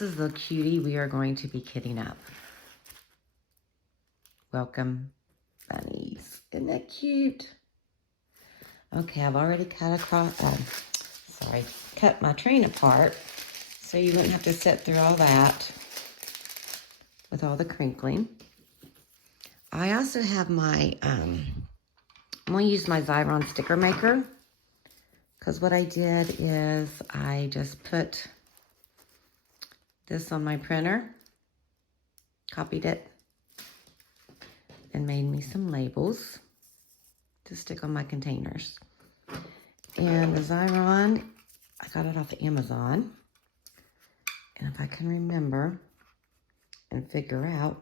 this is the cutie we are going to be kitting up. Welcome, bunnies. Isn't that cute? Okay, I've already cut cut my train apart so you wouldn't have to sit through all that with all the crinkling. I also have my, I'm going to use my Xyron sticker maker, because what I did is I just put this on my printer, copied it, and made me some labels to stick on my containers. And the Xyron, I got it off of Amazon. And if I can remember and figure out,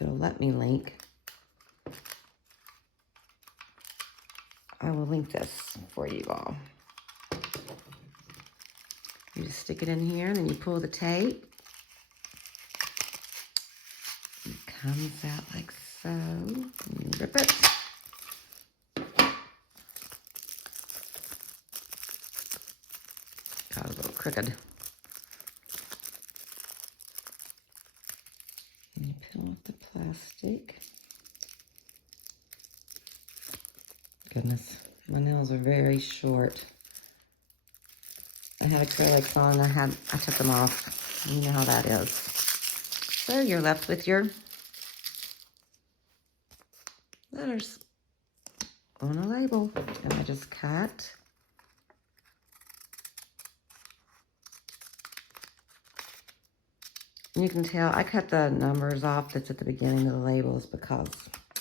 it'll let me link. I will link this for you all. You just stick it in here, and then you pull the tape. It comes out like so. And you rip it. Got a little crooked. And you peel off the plastic. Goodness, my nails are very short. I had acrylics on, I took them off. You know how that is. So you're left with your letters on a label. And I just cut. You can tell I cut the numbers off that's at the beginning of the labels because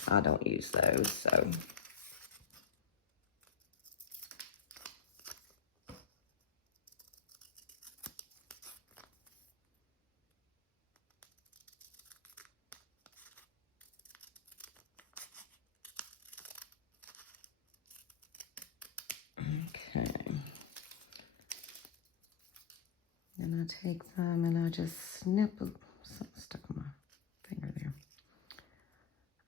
I don't use those, so. Okay. And I take them and I just snip. Oops, something stuck on my finger there.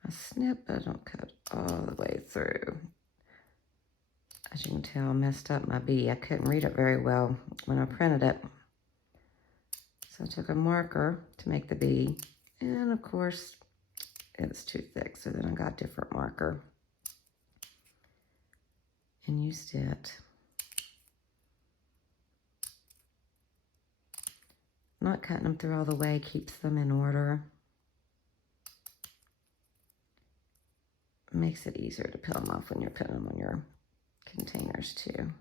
I snip, but I don't cut all the way through. As you can tell, I messed up my B. I couldn't read it very well when I printed it. So I took a marker to make the B. And of course, it was too thick. So then I got a different marker and used it. Not cutting them through all the way keeps them in order. Makes it easier to peel them off when you're putting them on your containers too.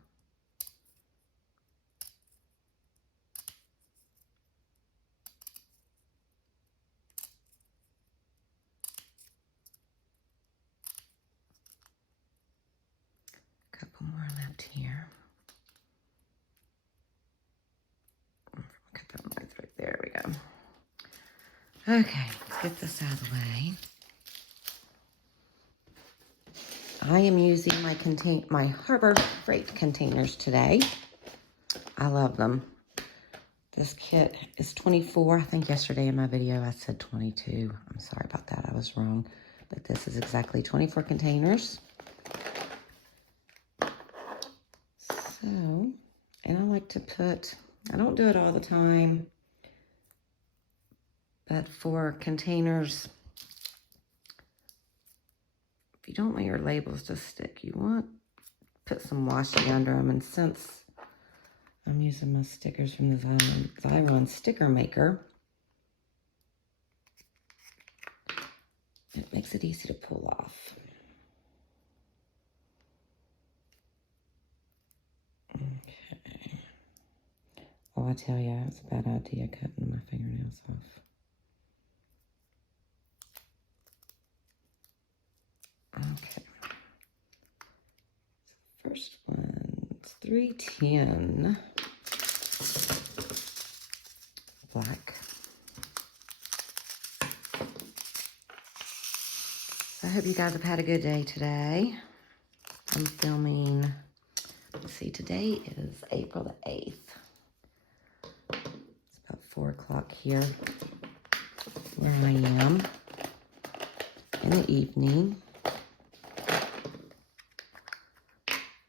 Couple more left here. Cut that one right through. There we go. Okay, let's get this out of the way. I am using my Harbor Freight containers today. I love them. This kit is 24. I think yesterday in my video I said 22. I'm sorry about that. I was wrong. But this is exactly 24 containers. So, and I like to put, I don't do it all the time, but for containers, if you don't want your labels to stick, you want to put some washi under them. And since I'm using my stickers from the Xyron sticker maker, it makes it easy to pull off. Okay. Oh, I tell you, it's a bad idea cutting my fingernails off. Okay. So first one's 310 black. So I hope you guys have had a good day today. I'm filming, let's see, today is April the 8th. It's about 4 o'clock here where I am in the evening.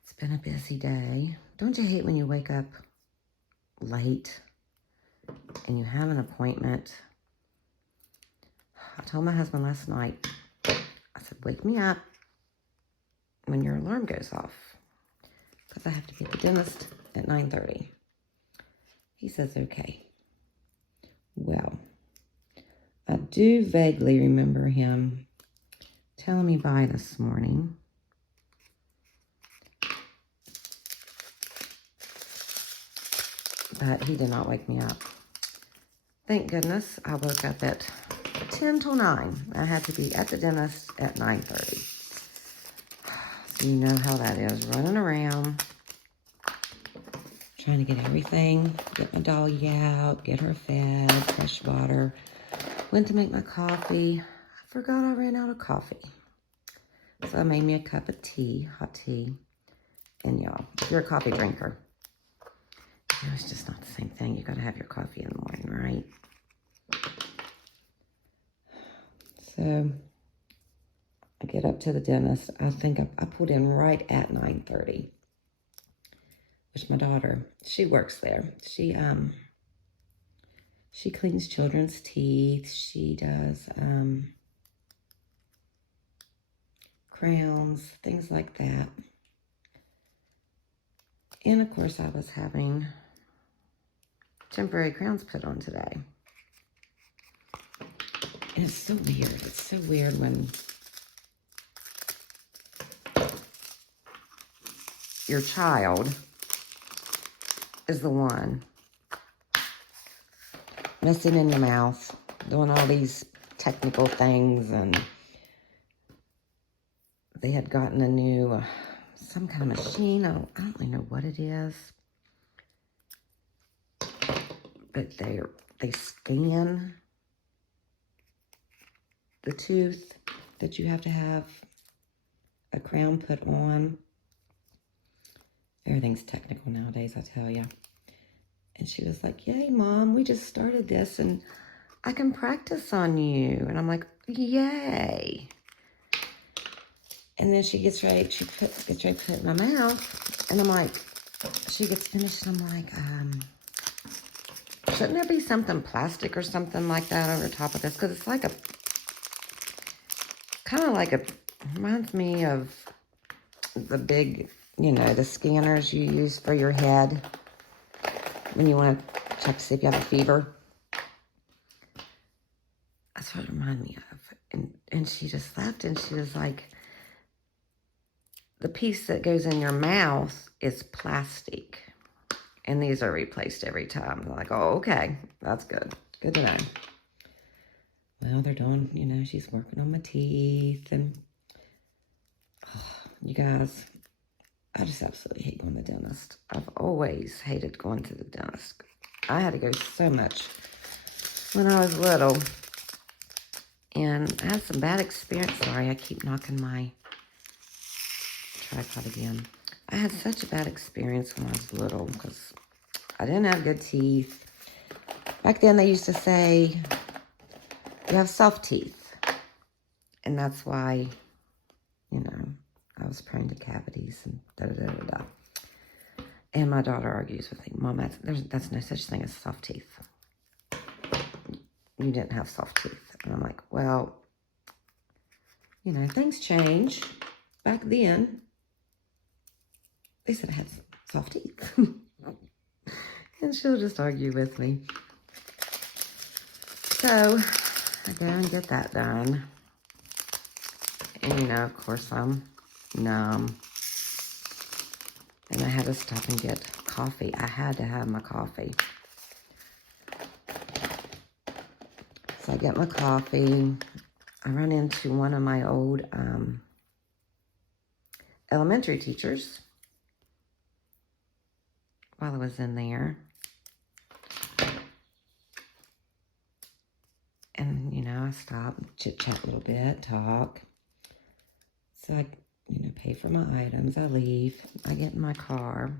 It's been a busy day. Don't you hate when you wake up late and you have an appointment. I told my husband last night, I said, wake me up when your alarm goes off, because I have to be at the dentist at 9:30. He says, okay. Well, I do vaguely remember him telling me bye this morning. But he did not wake me up. Thank goodness I woke up at 10 till 9. I had to be at the dentist at 9:30. So you know how that is, running around, trying to get everything, get my doggy out, get her fed, fresh water. Went to make my coffee. I forgot I ran out of coffee. So I made me a cup of tea, hot tea. And y'all, if you're a coffee drinker, it's just not the same thing. You got to have your coffee in the morning, right? So I get up to the dentist. I think I pulled in right at 9:30. Which my daughter, she works there. She cleans children's teeth. She does crowns, things like that. And of course I was having temporary crowns put on today. And it's so weird. It's so weird when your child is the one messing in your mouth, doing all these technical things, and they had gotten a new, some kind of machine. I don't really know what it is. But they scan the tooth that you have to have a crown put on. Everything's technical nowadays, I tell you. And she was like, yay, Mom, we just started this and I can practice on you. And I'm like, yay. And then she gets ready, gets ready to put it in my mouth. And I'm like, she gets finished and I'm like, shouldn't there be something plastic or something like that over top of this? Because it's like reminds me of the big, the scanners you use for your head when you want to check to see if you have a fever. That's what it reminded me of. And she just laughed and she was like, the piece that goes in your mouth is plastic. And these are replaced every time. I'm like, oh, okay, that's good. Good to know. Well, they're doing, she's working on my teeth. And, you guys, I just absolutely hate going to the dentist. I've always hated going to the dentist. I had to go so much when I was little. And I had some bad experience. Sorry, I keep knocking my tripod again. I had such a bad experience when I was little because I didn't have good teeth. Back then they used to say, you have soft teeth. And that's why, I was prone to cavities and da-da-da-da-da. And my daughter argues with me, Mom, that's no such thing as soft teeth. You didn't have soft teeth. And I'm like, well, things change. Back then, they said I had soft teeth. And she'll just argue with me. So, I go and get that done. And, of course, I'm numb. And I had to stop and get coffee. I had to have my coffee. So I get my coffee. I run into one of my old elementary teachers while I was in there. And, I stop, chit-chat a little bit, talk. So I, pay for my items. I leave. I get in my car.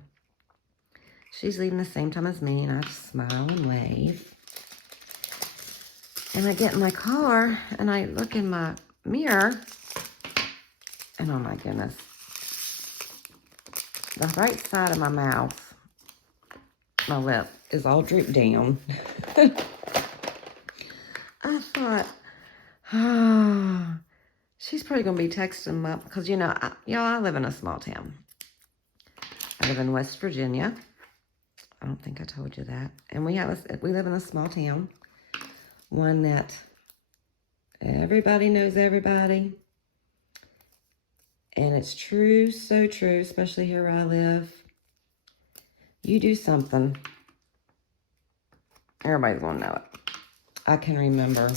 She's leaving the same time as me, and I just smile and wave. And I get in my car, and I look in my mirror, and oh my goodness. The right side of my mouth, my lip, is all drooped down. I thought, oh, she's probably going to be texting my, because, you know, I live in a small town. I live in West Virginia. I don't think I told you that. And we live in a small town. One that everybody knows everybody. And it's true, so true, especially here where I live. You do something, everybody's going to know it. I can remember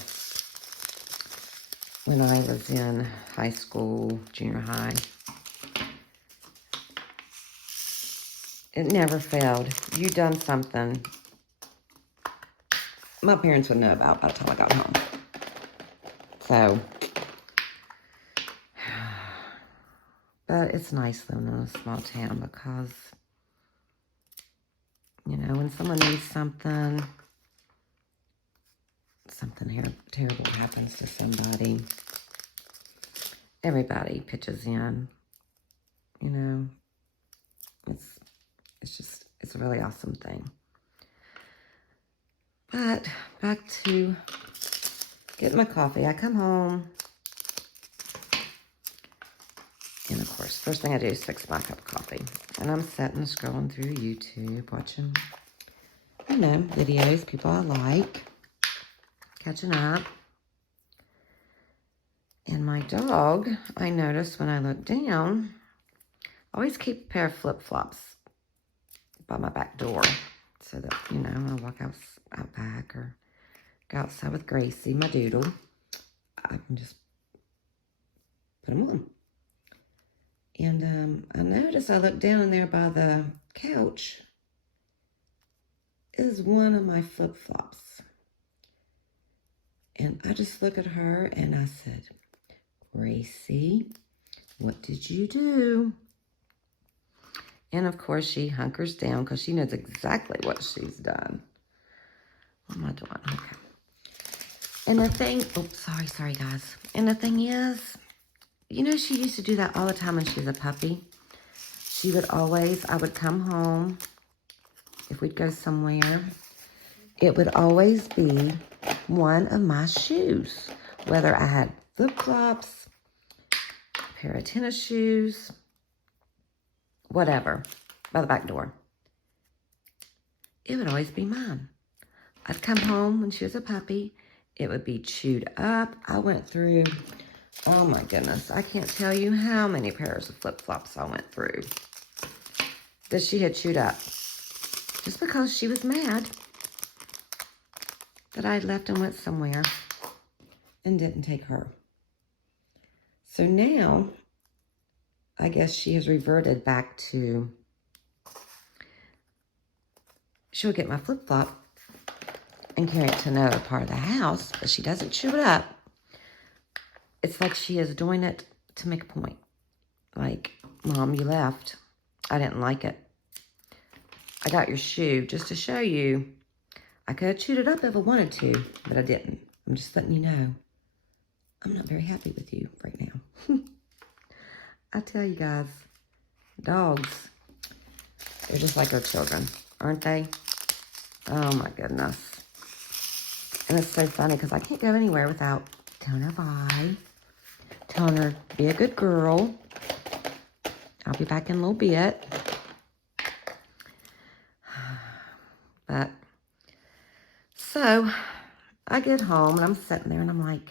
when I was in high school, junior high. It never failed. You done something my parents would know about by the time I got home. So, but it's nice living in a small town because, you know, when someone needs something terrible happens to somebody, everybody pitches in. You know, it's a really awesome thing. But back to getting my coffee. I come home, and of course, first thing I do is fix my cup of coffee. And I'm sitting scrolling through YouTube, watching, you know, videos, people I like, catching up. And my dog, I noticed when I look down, I always keep a pair of flip-flops by my back door so that, you know, when I walk out back or go outside with Gracie, my doodle, I can just put them on. And I noticed I looked down in there by the couch is one of my flip-flops. And I just look at her and I said, Gracie, what did you do? And of course she hunkers down because she knows exactly what she's done. What am I doing? Okay. And the thing, sorry guys. And the thing is, you know, she used to do that all the time when she was a puppy. She would always, I would come home, if we'd go somewhere, it would always be one of my shoes. Whether I had flip-flops, a pair of tennis shoes, whatever, by the back door. It would always be mine. I'd come home when she was a puppy. It would be chewed up. I went through, oh my goodness, I can't tell you how many pairs of flip-flops I went through that she had chewed up. Just because she was mad that I had left and went somewhere and didn't take her. So now, I guess she has reverted back to, she'll get my flip-flop and carry it to another part of the house, but she doesn't chew it up. It's like she is doing it to make a point. Like, Mom, you left. I didn't like it. I got your shoe just to show you. I could have chewed it up if I wanted to, but I didn't. I'm just letting you know. I'm not very happy with you right now. I tell you guys, dogs, they're just like our children, aren't they? Oh my goodness. And it's so funny because I can't go anywhere without telling her bye, telling her be a good girl. I'll be back in a little bit. But, so, I get home and I'm sitting there and I'm like,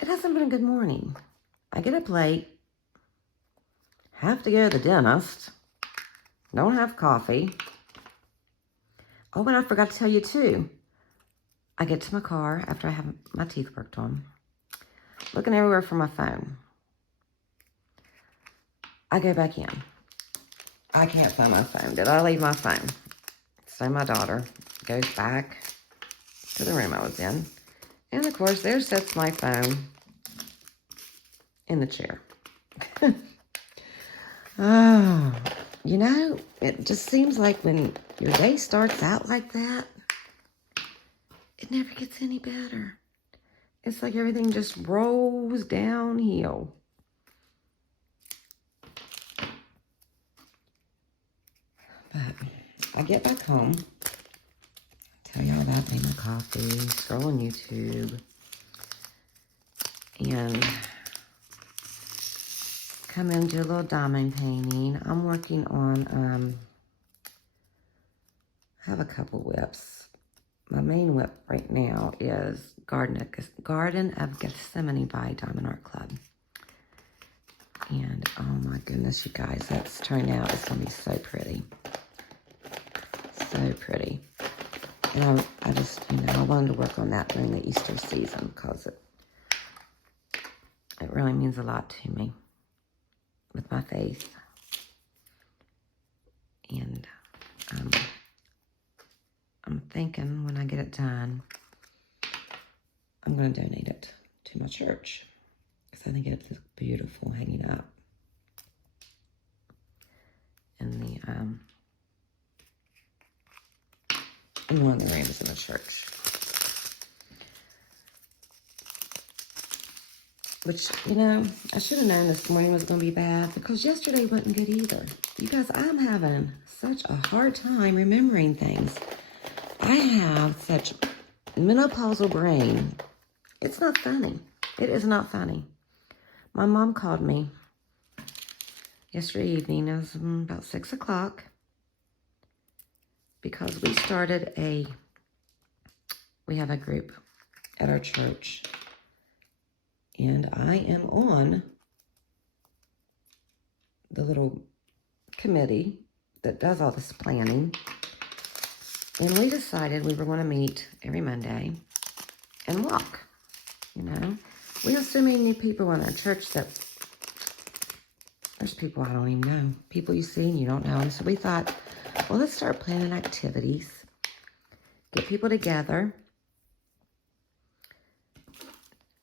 it hasn't been a good morning. I get up late, have to go to the dentist, don't have coffee. Oh, and I forgot to tell you too. I get to my car after I have my teeth worked on, looking everywhere for my phone. I go back in. I can't find my phone. Did I leave my phone? So my daughter goes back to the room I was in. And of course, there sits my phone in the chair. Oh, you know, it just seems like when your day starts out like that, it never gets any better. It's like everything just rolls downhill. But I get back home, tell y'all about me, my coffee, scroll on YouTube, and come in, do a little diamond painting. I'm working on, I have a couple whips. My main whip right now is Garden of Gethsemane by Diamond Art Club. And oh my goodness, you guys, that's turned out. It's going to be so pretty. So pretty. And I just, I wanted to work on that during the Easter season because it really means a lot to me with my faith. And I'm thinking when I get it done, I'm going to donate it to my church because I think it's beautiful hanging up in one of the rooms in the church. Which, I should have known this morning was going to be bad because yesterday wasn't good either. You guys, I'm having such a hard time remembering things. I have such menopausal brain. It's not funny. It is not funny. My mom called me yesterday evening. It was about 6 o'clock because we have a group at our church. And I am on the little committee that does all this planning. And we decided we were going to meet every Monday and walk, We have so many new people in our church that there's people I don't even know. People you see and you don't know. And so we thought, well, let's start planning activities. Get people together.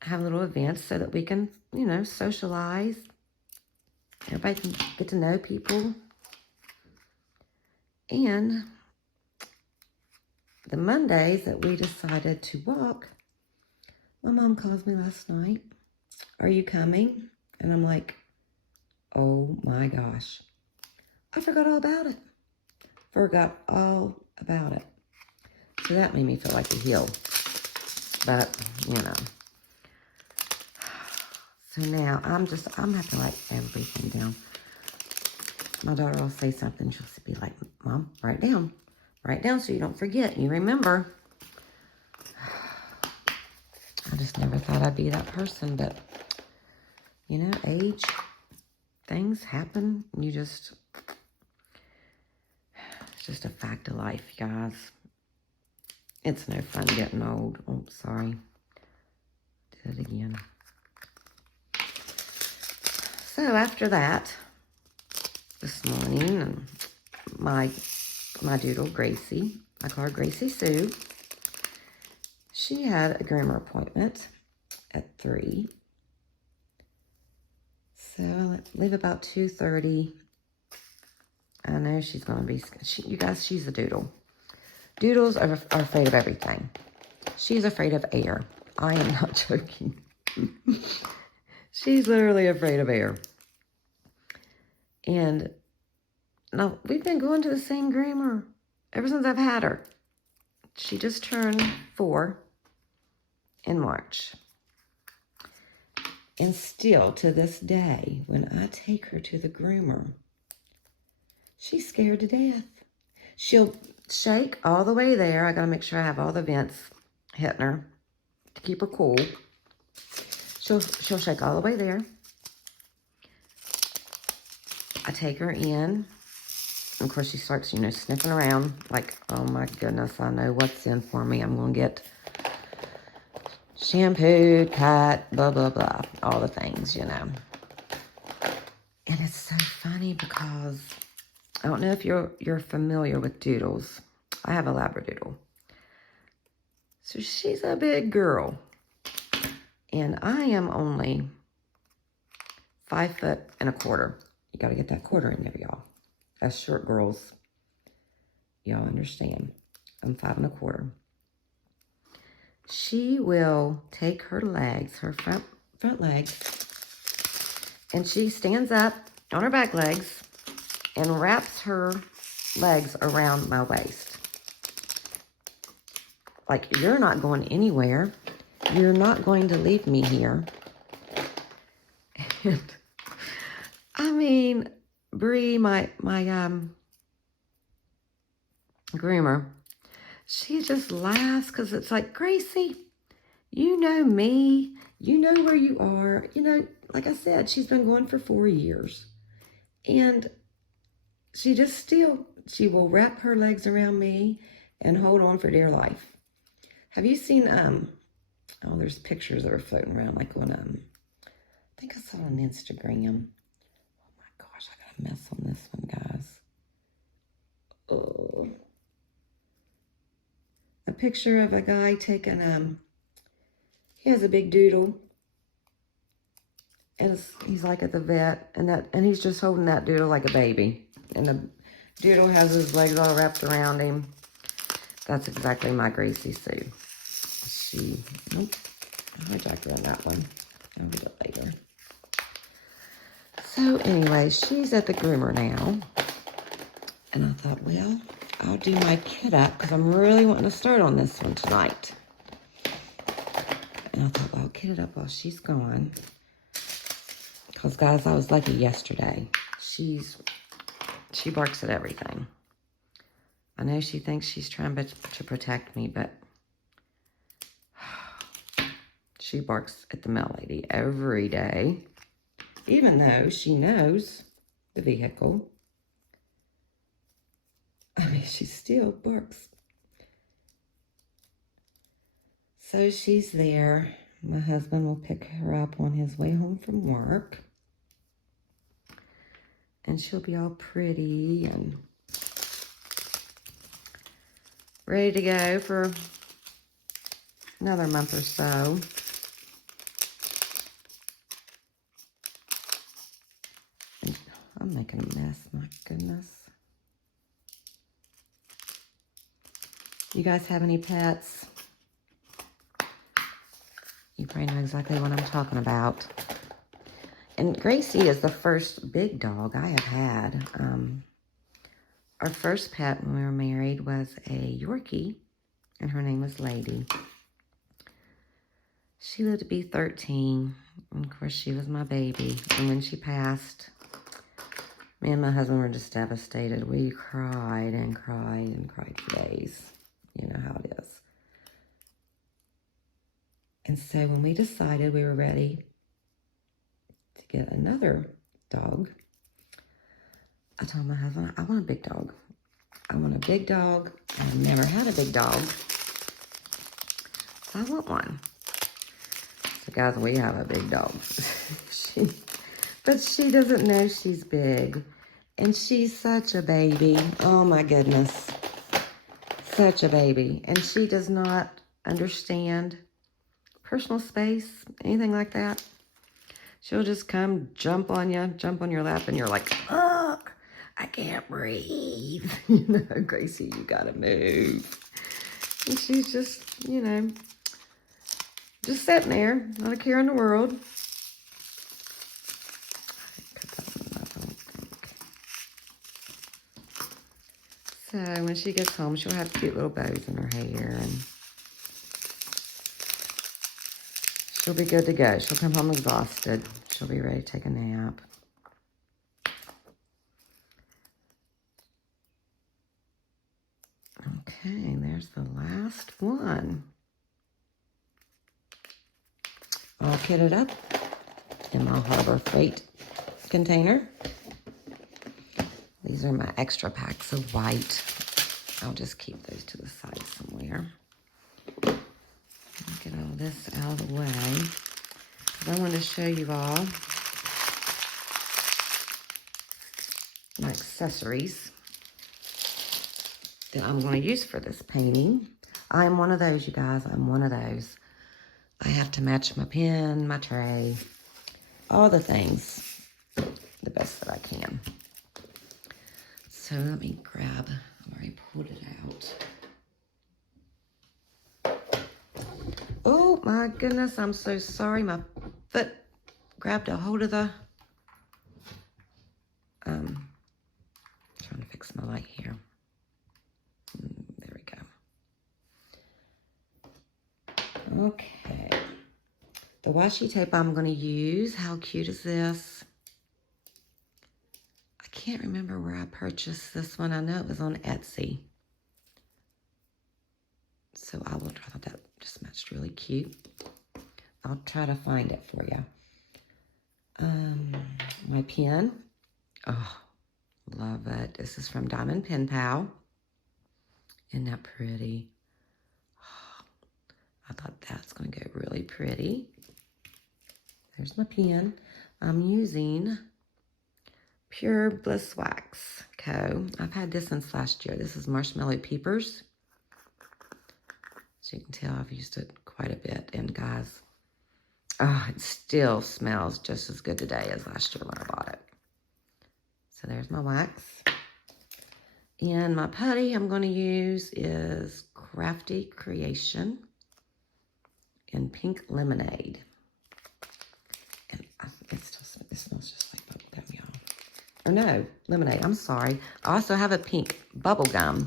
Have little events so that we can, socialize. Everybody can get to know people. And the Mondays that we decided to walk, my mom calls me last night. Are you coming? And I'm like, oh my gosh. I forgot all about it. Forgot all about it. So that made me feel like a heel. But, So now I'm having to write everything down. My daughter will say something. She'll be like, Mom, write down. Write down so you don't forget. You remember. I just never thought I'd be that person. But, age, things happen. It's just a fact of life, guys. It's no fun getting old. Oh, sorry. Did it again. So after that, this morning, my doodle, Gracie, I call her Gracie Sue, she had a groomer appointment at 3. So I leave about 2:30. I know she's going to be, you guys, she's a doodle. Doodles are afraid of everything. She's afraid of air. I am not joking. She's literally afraid of air. And now we've been going to the same groomer ever since I've had her. She just turned 4 in March. And still to this day, when I take her to the groomer, she's scared to death. She'll shake all the way there. I got to make sure I have all the vents hitting her to keep her cool. She'll shake all the way there. I take her in. And of course, she starts, sniffing around like, oh my goodness, I know what's in for me. I'm going to get shampooed, cut, blah, blah, blah. All the things, And it's so funny because I don't know if you're familiar with doodles. I have a Labradoodle. So she's a big girl. And I am only 5'1/4". You got to get that quarter in there, y'all. Us short girls, y'all understand. I'm 5'1/4". She will take her legs, her front legs, and she stands up on her back legs and wraps her legs around my waist. Like, you're not going anywhere. You're not going to leave me here. And, I mean, Bree, my groomer, she just laughs because it's like, Gracie, you know me. You know where you are. You know, like I said, she's been going for 4 years. And she just still, she will wrap her legs around me and hold on for dear life. Have you seen, oh, there's pictures that are floating around, like on, I think I saw it on Instagram. Oh my gosh, I got a mess on this one, guys. Oh. A picture of a guy taking, he has a big doodle. And he's like at the vet, and he's just holding that doodle like a baby. And the doodle has his legs all wrapped around him. That's exactly my Gracie Sue. Nope, I hijacked her on that one. I'll get it later. So anyway, she's at the groomer now. And I thought, well, I'll do my kit up because I'm really wanting to start on this one tonight. And I thought, well, I'll kit it up while she's gone. Because, guys, I was lucky yesterday. She barks at everything. I know she thinks she's trying to protect me, but she barks at the mail lady every day, even though she knows the vehicle. I mean, she still barks. So she's there. My husband will pick her up on his way home from work. And she'll be all pretty and ready to go for another month or so. And I'm making a mess, my goodness. You guys have any pets? You probably know exactly what I'm talking about. And Gracie is the first big dog I have had. Our first pet when we were married was a Yorkie, and her name was Lady. She lived to be 13, and of course she was my baby. And when she passed, me and my husband were just devastated. We cried and cried and cried for days. You know how it is. And so when we decided we were ready to get another dog, I told my husband, I want a big dog. I want a big dog. I've never had a big dog. So I want one. So guys, we have a big dog. But she doesn't know she's big. And she's such a baby. Oh my goodness. Such a baby. And she does not understand personal space, anything like that. She'll just come jump on you, jump on your lap, and you're like, oh, I can't breathe. You know, Gracie, you gotta move. And she's just, you know, just sitting there, not a care in the world. I didn't cut that one enough, I don't think. So when she gets home, she'll have cute little bows in her hair, and she'll be good to go. She'll come home exhausted. She'll be ready to take a nap. Okay, there's the last one. All kitted up in my Harbor Freight container. These are my extra packs of white. I'll just keep those to the side somewhere. Get all this out of the way. I want to show you all my accessories that I'm going to use for this painting. I'm one of those, you guys. I'm one of those. I have to match my pen, my tray, all the things the best that I can. So let me grab, I already pulled it out. Oh my goodness, I'm so sorry. My foot grabbed a hold of the, trying to fix my light here. Okay. The washi tape I'm going to use, how cute is this? I can't remember where I purchased this one. I know it was on Etsy. So I thought that just matched really cute. I'll try to find it for you. My pen. Oh, love it. This is from Diamond Pen Pal. Isn't that pretty? Oh, I thought that's going to go really pretty. There's my pen. I'm using Pure Bliss Wax Co. I've had this since last year. This is Marshmallow Peepers. As you can tell, I've used it quite a bit. And guys, oh, it still smells just as good today as last year when I bought it. So there's my wax. And my putty I'm going to use is Crafty Creation in Pink Lemonade. And it smells just like bubble gum, y'all. Or no, lemonade. I'm sorry. I also have a pink bubble gum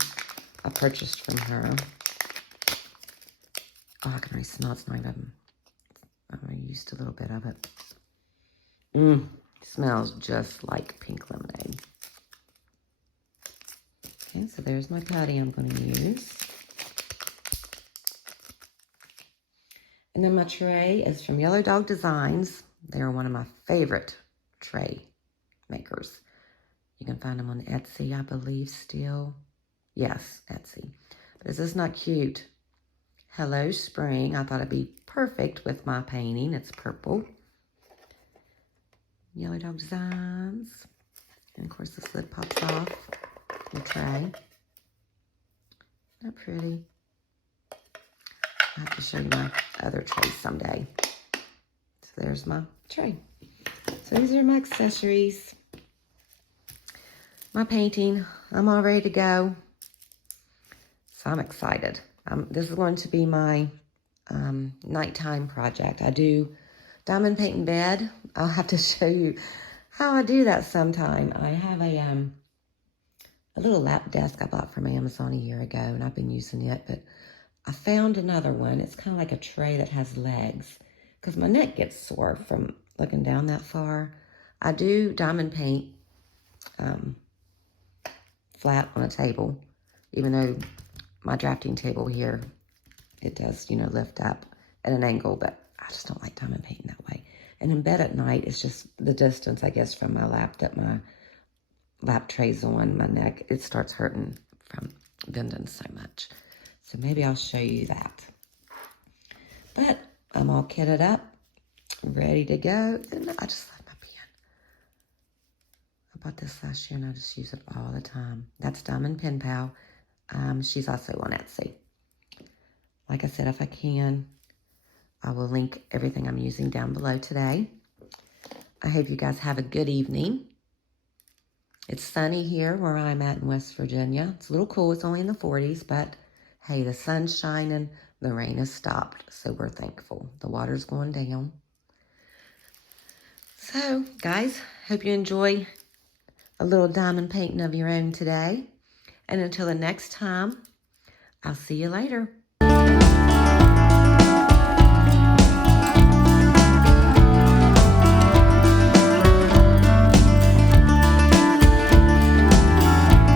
I purchased from her. Oh, I can already smell it's not even. I used a little bit of it. Smells just like pink lemonade. Okay, so there's my putty I'm going to use. And then my tray is from Yellow Dog Designs. They're one of my favorite tray makers. You can find them on Etsy, I believe, still. Yes, Etsy. But is this not cute? Hello Spring. I thought it'd be perfect with my painting. It's purple. Yellow Dog Designs. And of course this lid pops off the tray. Isn't that pretty? I'll have to show you my other trays someday. So there's my tray. So these are my accessories. My painting. I'm all ready to go. So I'm excited. This is going to be my nighttime project. I do diamond paint in bed. I'll have to show you how I do that sometime. I have a little lap desk I bought from Amazon a year ago, and I've been using it, but I found another one. It's kind of like a tray that has legs, because my neck gets sore from looking down that far. I do diamond paint flat on a table, even though my drafting table here, it does, you know, lift up at an angle, but I just don't like diamond painting that way. And in bed at night, it's just the distance, I guess, from my lap that my lap tray's on, my neck, it starts hurting from bending so much. So maybe I'll show you that. But I'm all kitted up, ready to go. And I just love my pen. I bought this last year and I just use it all the time. That's Diamond Pen Pal. She's also on Etsy. Like I said, if I can, I will link everything I'm using down below today. I hope you guys have a good evening. It's sunny here where I'm at in West Virginia. It's a little cool. It's only in the 40s, but hey, the sun's shining. The rain has stopped, so we're thankful. The water's going down. So, guys, hope you enjoy a little diamond painting of your own today. And until the next time, I'll see you later.